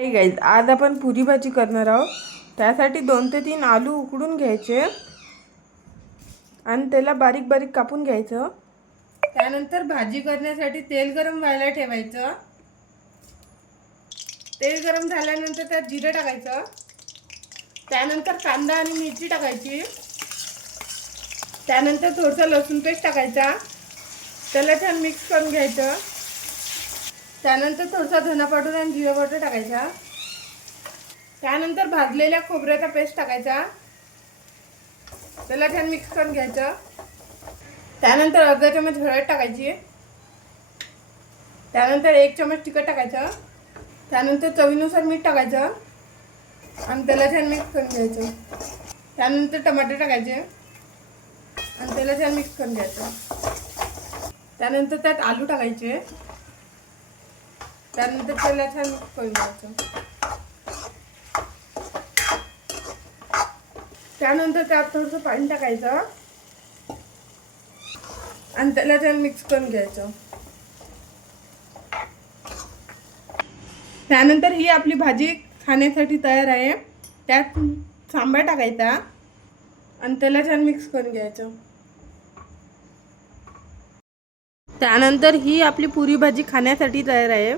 हे गाईज, आज आपण पुरी भाजी करणार आहोत. त्यासाठी 2 ते 3 आलू उकडून घ्यायचे आणि त्याला बारीक बारीक कापून घ्यायचं. त्यानंतर भाजी करण्यासाठी तेल गरम व्हायला ठेवायचं. तेल गरम झाल्यानंतर त्यात जिरे टाकायचं. त्यानंतर कांदा आणि मिरची टाकायची. त्यानंतर थोडंसं लसूण पेस्ट टाकायचा. त्याला छान मिक्स करून घ्यायचं. त्यानंतर थोडासा धना पावडर आणि जिरा पावडर टाकायचा. त्यानंतर भाजलेल्या खोबऱ्याचा पेस्ट टाकायचा. त्याला छान मिक्स करून घ्यायचं. त्यानंतर अर्धा चमच हळद टाकायची. त्यानंतर 1 चमच तिखट टाकायचं. त्यानंतर चवीनुसार मीठ टाकायचं आणि त्याला छान मिक्स करून घ्यायचं. त्यानंतर टमाटर टाकायचे आणि त्याला छान मिक्स करून घ्यायचं. त्यानंतर त्यात आलू टाकायचे. त्यानंतर त्याला छान मिक्स करून घ्यायचं. त्यानंतर त्यात थोडंसं पाणी टाकायचं आणि त्याला छान मिक्स करून घ्यायचं. त्यानंतर ही आपली भाजी खाण्यासाठी तयार आहे. त्यात सांबार टाकायचा आणि त्याला छान मिक्स करून घ्यायचं. त्यानंतर ही आपली पुरी भाजी खाण्यासाठी तयार आहे.